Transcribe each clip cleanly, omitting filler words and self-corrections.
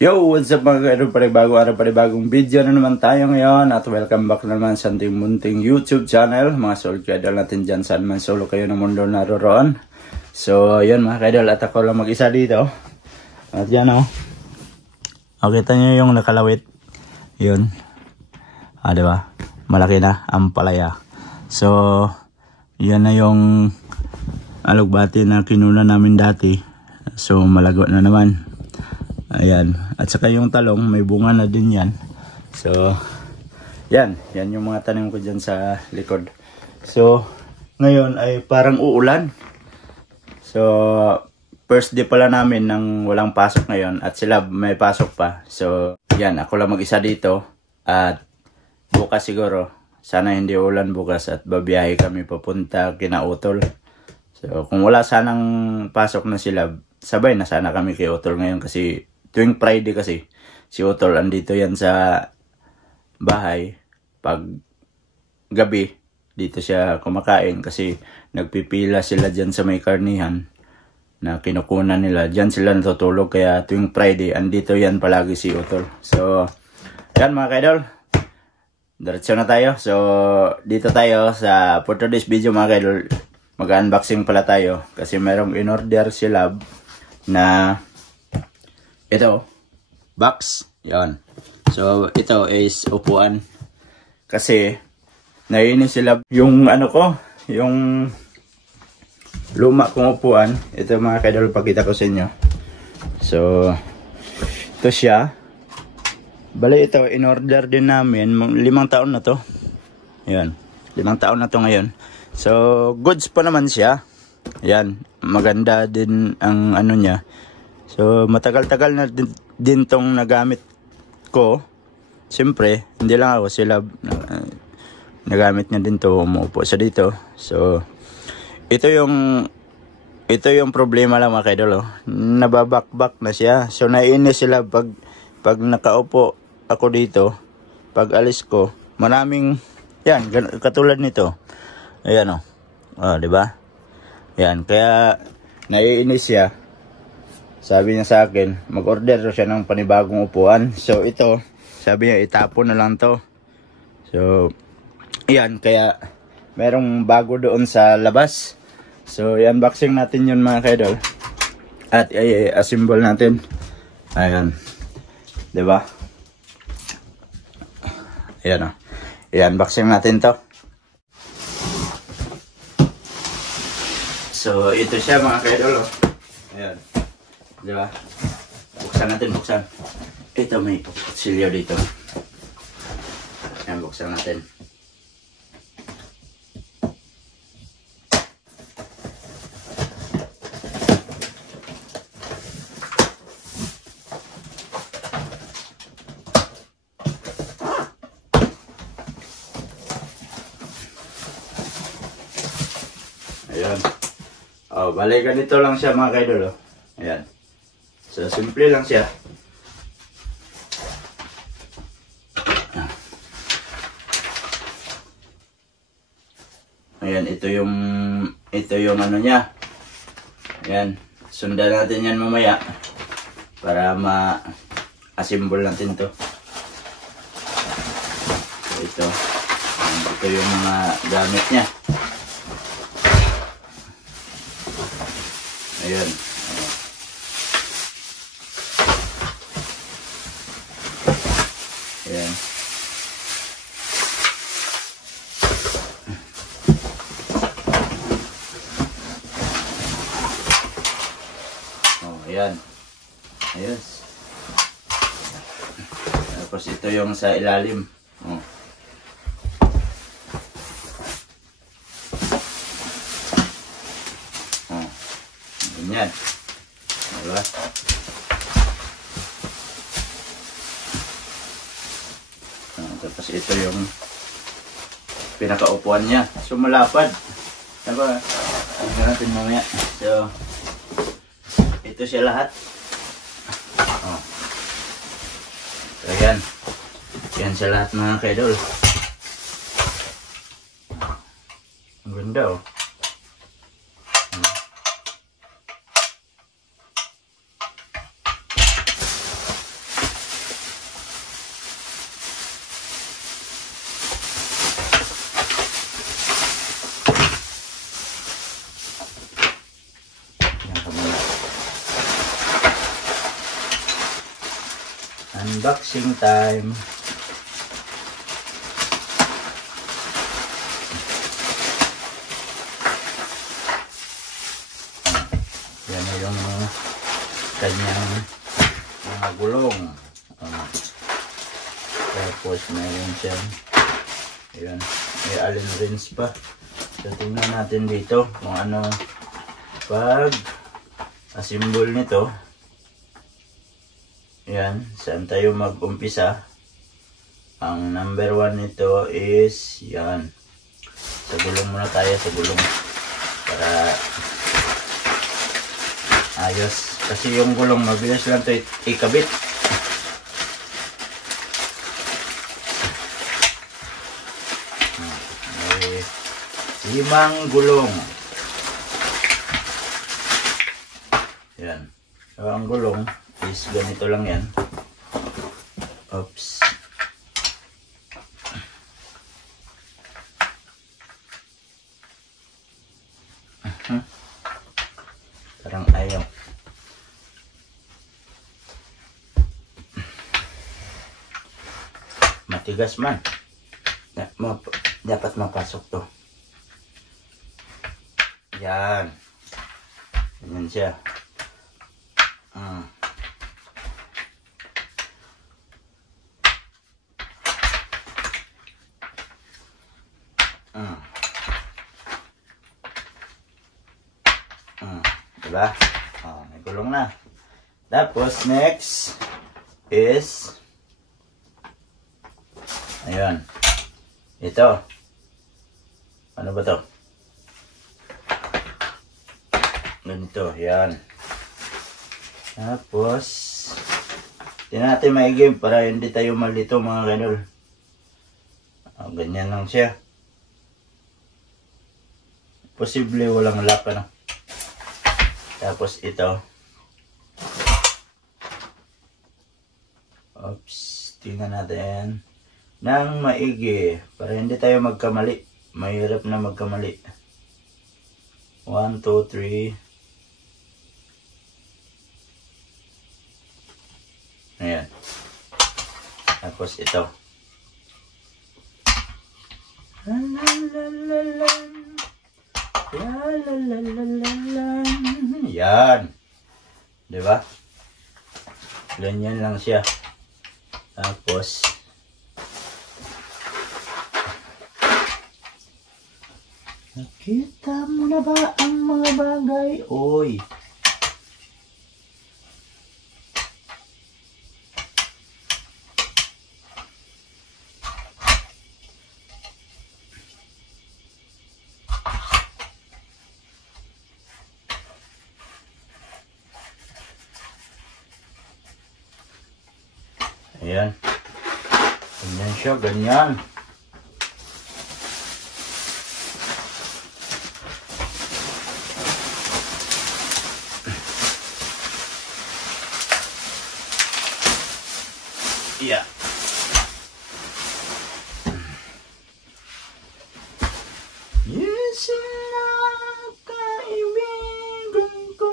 Yo, what's up mga kaidol, panibagong araw, panibagong video na naman tayo ngayon at welcome back na naman sa ating munting YouTube channel. Mga solid kaidol natin dyan, saan man solo kayo ng mundo naroroon. So, yun mga kaidol, at ako lang mag-isa dito. At yan o. Kita nyo yung nakalawit. Yun. Diba? Malaki na ang palaya. So, yan na yung alugbati na kinuna namin dati. So, malago na naman. Ayan. At saka yung talong, may bunga na din yan. So, yan. Yan yung mga tanim ko dyan sa likod. So, ngayon ay parang uulan. So, first day pala namin nang walang pasok ngayon. At sila may pasok pa. So, yan. Ako lang mag-isa dito. At bukas siguro. Sana hindi ulan bukas. At babiyahe kami papunta kina Utol. So, kung wala sanang pasok na sila, sabay na sana kami kay Utol ngayon kasi tuwing Friday kasi si Utol andito yan sa bahay. Pag gabi dito siya kumakain kasi nagpipila sila dyan sa may karnihan na kinukunan nila. Dyan sila natutulog kaya tuwing Friday andito yan palagi si Utol. So yan mga kaidol, diretso na tayo. So dito tayo sa for today's video mga kaidol, mag-unboxing pala tayo kasi merong in-order si Love na ito, box. Yan. So, ito is upuan. Kasi, naiinis sila yung ano ko, yung luma kong upuan. Ito mga kaidol, pakita ko sa inyo. So, ito siya. Bali ito, in-order din namin. 5 taon na to. Yan. 5 taon na to ngayon. So, goods pa naman siya. Yan. Maganda din ang ano niya. So, matagal-tagal na din tong nagamit ko. Siyempre, hindi lang ako, sila nagamit niya din to, umuupo sa dito. So, ito yung problema lang mga kaidol. Nababakbak na siya. So, naiinis sila pag nakaupo ako dito. Pag alis ko, maraming, yan, katulad nito. Ayan o. Diba? Yan, kaya naiinis siya. Sabi niya sa akin, mag-order siya ng panibagong upuan. So ito, sabi niya itapon na lang to. So, yan, kaya merong bago doon sa labas. So, i-unboxing natin yun mga kaidol. At i-assemble natin. Ayan. Diba? Ayan o. I-unboxing natin to. So, ito siya mga kaidol. Ayan. Diba? Buksan natin, buksan. Ito may kutsilyo dito. Ayan, buksan natin. Ayan. Bali ganito lang siya mga kaidol. Ayan. So, simple lang siya. Ayan, ito yung ano niya. Ayan, sundan natin yan mamaya para ma-assemble natin to. So, ito yung mga gamit niya. Ayan. Ayan. Ayan. Ayos. Tapos ito yung sa ilalim. Ganyan. Diba? Tapos ito yung pinakaupuan niya. So malapad. Diba? Tignan natin mamaya. So ito siya lahat. So yan. Yan siya lahat mga kaidol. Ang ganda oh. unboxing time. Yan na yung kanyang mga gulong. Tapos mayroon siyang ayun, may allen wrench pa. So tingnan natin dito kung ano pag assemble nito. Yan, saan tayo mag-umpisa? Ang number 1 nito is yan. Sa gulong muna tayo, sa gulong para ayos. Kasi yung gulong mabilis lang ito ikabit. May 5 gulong. Yan. So, ang gulong is ganito lang yan. Oops. Parang ayaw. Matigas man. Dapat mapasok to. Yan. Ganyan siya. Diba? May gulong na. Tapos next is ayun. Ito. Ano ba to? Ganito. Yan. Tapos tingnan natin maigi para hindi tayo malito mga ganol. Ganyan lang siya. Posible walang lock ano. Tapos ito. Oops. Tingnan natin nang maigi para hindi tayo magkamali. Mahirap na magkamali. 1, 2, 3. Ayan. Tapos ito. Yan. Diba? Ganyan lang siya. Tapos nakita mo na ba ang mga bagay? Oy. Ayan. Ganyan siya, ganyan. Yeah. Yes, kaibigan ko.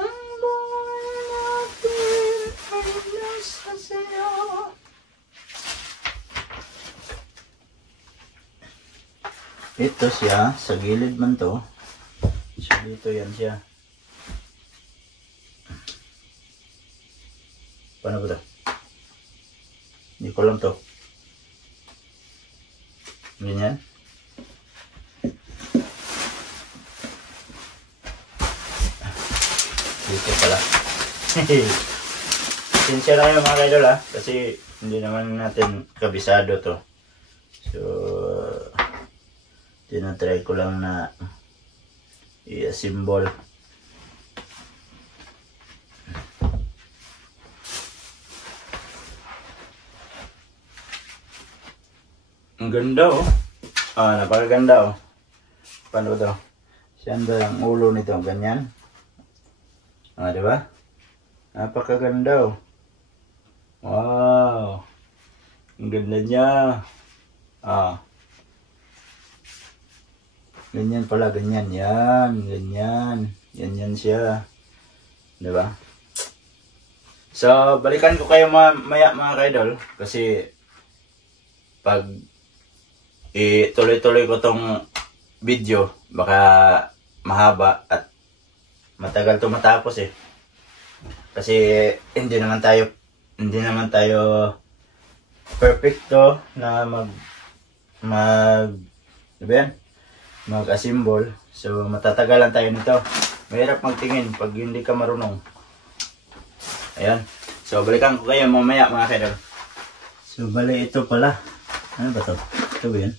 Ang buhay natin ay nasa sayo. Ito siya, sa gilid man to. So dito yan siya. Paano ba ito? Hindi ko alam to. Ganyan. Dito pala. Sinsya na yung mga idol ha. Kasi hindi naman natin kabisado to. So, tinatry ko lang na i-assemble. Ang ganda oh. Napakaganda oh. Paano ba ito? Saan ba ang ulo nito? Ganyan. Diba? Napakaganda oh. Wow. Ang ganda niya. Ganyan pala, ganyan. Yan, ganyan. Ganyan siya. Di ba? So, balikan ko kayo maya mga kaidol. Kasi, pag ituloy-tuloy ko tong video, baka mahaba at matagal to matapos eh. Kasi, hindi naman tayo perfecto na mag-assemble. So, matatagalan tayo nito. Mahirap magtingin pag hindi ka marunong. Ayan. So, balikan ko kayo mamaya mga kaidol. So, bali ito pala. Ano ba ito? Ito ba yun?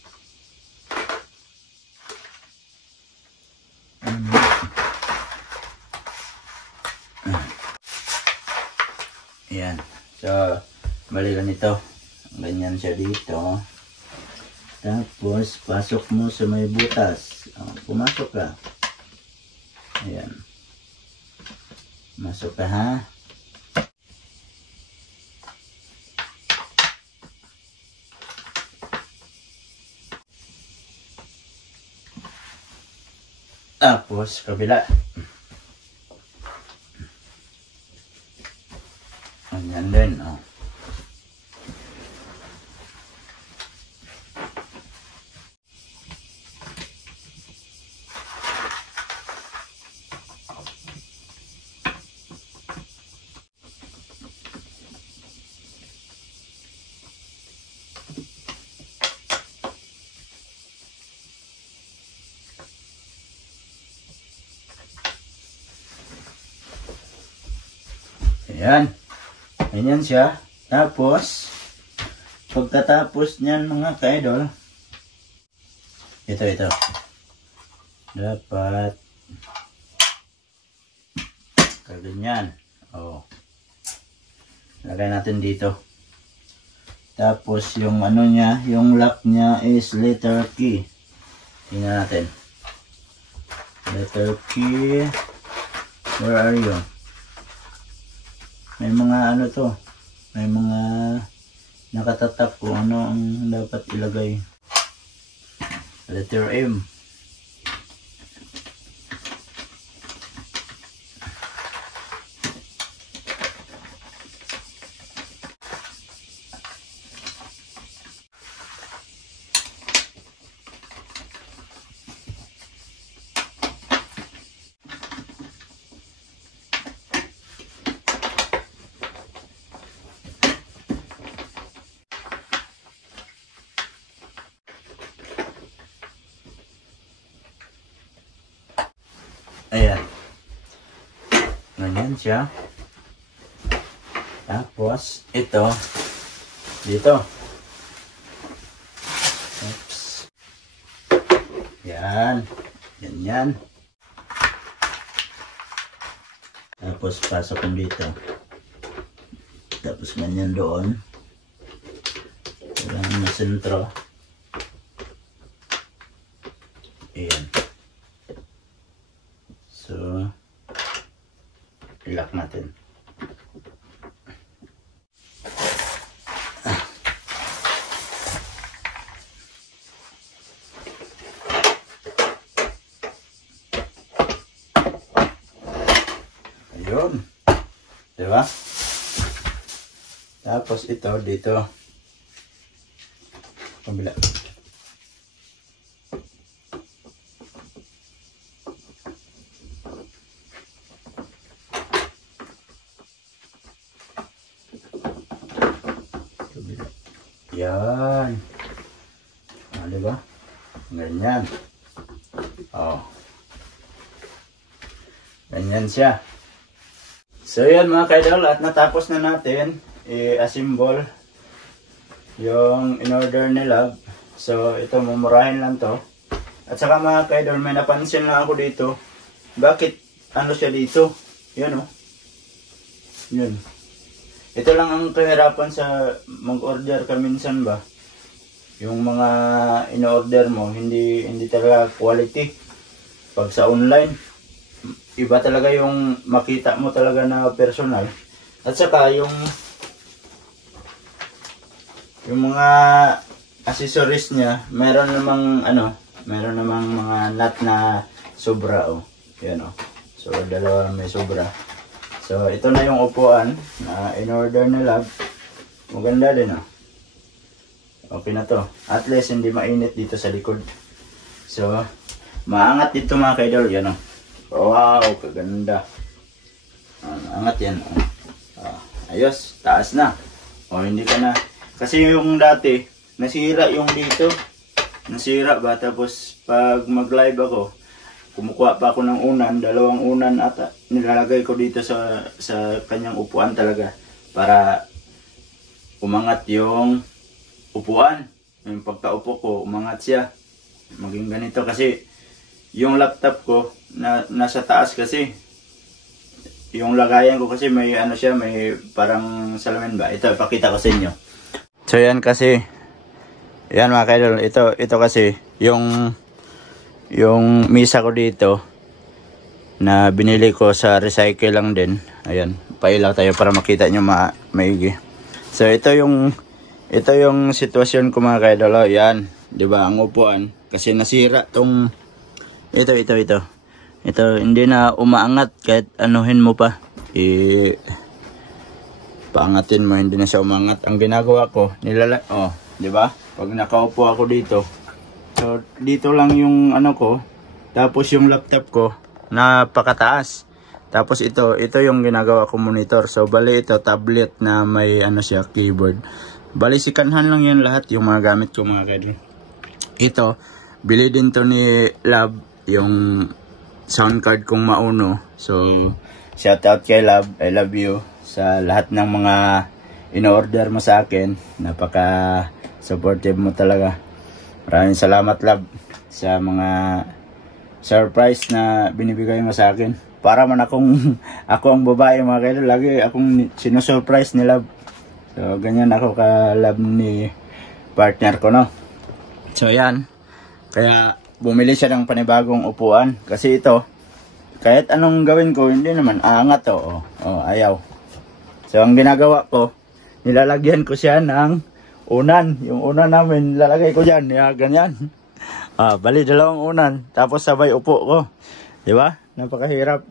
Ayan. So, bali ganito. Ganyan siya dito. Tapos, pasok mo sa may butas. Pumasok ka. Ayan. Masok ka ha. Tapos, kabila. Ayan din, oh. Ayan. Ganyan siya. Tapos, pagkatapos niyan mga kaidol, ito. Dapat kaganyan. Oh. Lagay natin dito. Tapos yung ano niya, yung lock niya is letter key. Tingnan natin. Letter key. Where are you? May mga ano to. May mga nakatatak kung ano ang dapat ilagay. Letter M. Ayan. Ganyan siya. Tapos, ito. Dito. Oops. Yan. Ganyan. Tapos, pasok ko dito. Tapos, ganyan doon. Kailangan na sentro. Ayan. So, lock natin. Ayun. Diba? Tapos ito dito. Kabila. Yan. Diba? Ganyan. Oh. Ganyan siya. So yan mga kaidol, at natapos na natin i-assemble yung in-order nila. So ito, mumurahin lang to. At saka mga kaidol, may napansin lang ako dito. Bakit ano siya dito? Yun oh. Yun. Ito lang ang kahirapan sa mag-order ka minsan ba. Yung mga in-order mo, hindi talaga quality. Pag sa online, iba talaga yung makita mo talaga na personal. At saka yung mga accessories niya, meron namang mga nut na sobra oh. Yan oh. So dalawa may sobra. So, ito na yung upuan na in-order na Love. Maganda din, oh. Okay na to. At least, hindi mainit dito sa likod. So, maangat dito mga kaidol. Yan, oh. Wow, kaganda. Maangat yan, oh. Ayos, taas na. O, hindi ka na. Kasi yung dati, nasira yung dito. Nasira ba? Tapos, pag mag-live ako, kumukuha pa ako ng unan, 2 unan ata. Nilalagay ko dito sa kanyang upuan talaga. Para umangat yung upuan. Yung pagkaupo ko, umangat siya. Maging ganito kasi yung laptop ko, nasa taas kasi. Yung lagayan ko kasi may ano siya, may parang salamin ba. Ito, ipakita ko sa inyo. So yan kasi, yan mga kaidol, ito kasi, yung misa ko dito, na binili ko sa recycle lang din. Ayan, pailaw tayo para makita nyo maigi. So ito yung sitwasyon ko mga kaidol. Oh, yan, di ba ang upuan. Kasi nasira tong, ito. Ito, hindi na umaangat kahit anuhin mo pa. Paangatin mo, hindi na siya umangat. Ang ginagawa ko, oh, di ba? Pag nakaupo ako dito, so dito lang yung ano ko, tapos yung laptop ko napakataas. Tapos ito yung ginagawa ko monitor. So bali ito tablet na may ano siya, keyboard. Bali sikanhan lang yan lahat yung mga gamit ko mga kaidol. Ito, bili din to ni Love, yung sound card kong mauno. So, shout out kay Love. I love you sa lahat ng mga in-order mo sa akin. Napaka supportive mo talaga. Maraming salamat Love sa mga surprise na binibigay mo sa akin. Para man ako ang babae mga kaidol. Lagi akong sinusurprise ni Love. So, ganyan ako ka-love ni partner ko, no? So, yan. Kaya bumili siya ng panibagong upuan kasi ito kahit anong gawin ko hindi naman aangat to. Ayaw. So ang ginagawa ko, nilalagyan ko siya ng unan. Yung unan namin nilalagay ko diyan, ganyan. Bali 2 unan tapos sabay upo ko. Di ba? Napakahirap.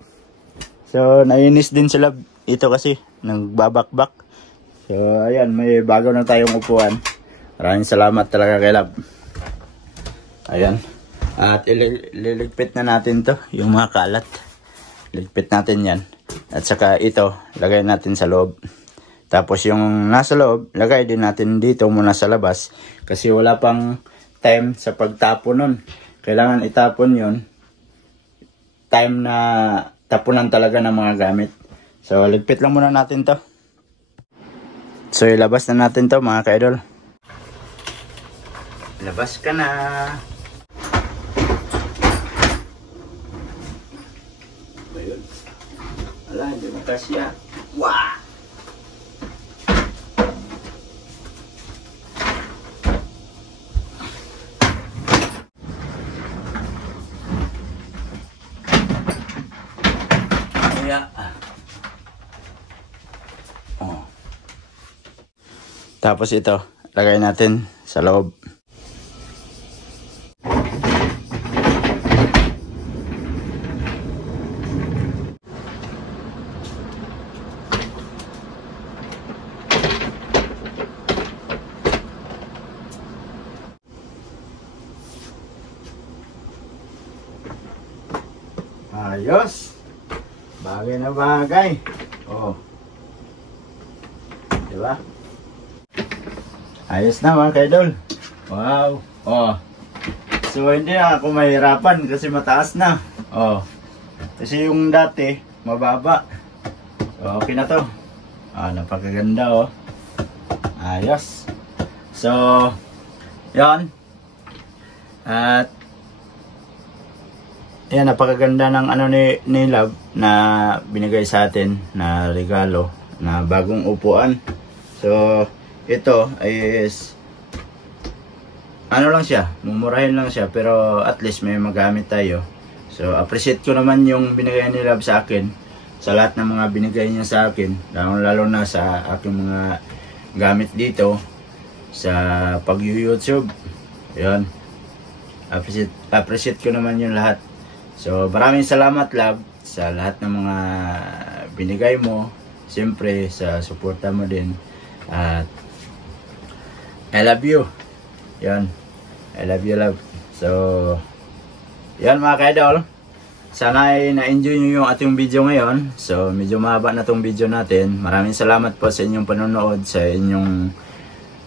So nainis din sila ito kasi nagbabakbak. So ayan, may bago na tayong upuan. Maraming salamat talaga kay Love. Ayan. At ililigpit na natin to, yung mga kalat. Ligpit natin yan. At saka ito, lagay natin sa loob. Tapos yung nasa loob, lagay din natin dito muna sa labas. Kasi wala pang time sa pagtapon nun. Kailangan itapon yun. Time na tapunan talaga ng mga gamit. So, ligpit lang muna natin to. So, ilabas na natin to mga kaidol. Labas ka na. Wala, hindi magkasya. Wah! Kaya, tapos ito, lagay natin sa loob. Ayos. Bagay na bagay. Diba? Ayos na mga kaidol. Wow. So hindi na ako mahirapan kasi mataas na. Kasi yung dati mababa. So okay na to. Napakaganda Ayos. So yan. At yan, napakaganda ng ano ni Love na binigay sa atin na regalo na bagong upuan. So ito is ano lang siya, mumurahin lang siya pero at least may magamit tayo. So appreciate ko naman yung binigay ni Love sa akin, sa lahat ng mga binigay niya sa akin, lalo na sa aking mga gamit dito sa pag-YouTube. Yan, appreciate ko naman yung lahat. So maraming salamat Love sa lahat ng mga binigay mo, siyempre sa suporta mo din. At I love you. Yan. I love you, love. So, yan mga ka-idol. Sana ay na-enjoy nyo yung ating video ngayon. So, medyo mahaba na tong video natin. Maraming salamat po sa inyong panonood, sa inyong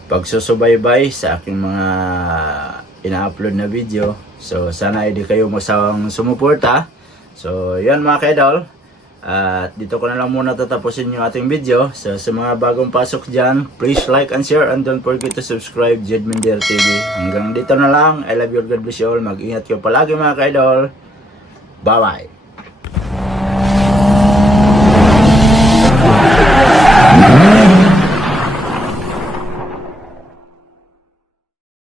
pagsusubaybay sa aking mga ina-upload na video. So, sana ay di kayo masawang sumuporta. So, yan mga ka-idol. At dito ko na lang muna tatapusin yung ating video. So, sa mga bagong pasok dyan, please like and share and don't forget to subscribe Jed Mender TV. Hanggang dito na lang. I love you, God bless you all. Mag-ingat kayo palagi mga ka-idol. Bye-bye.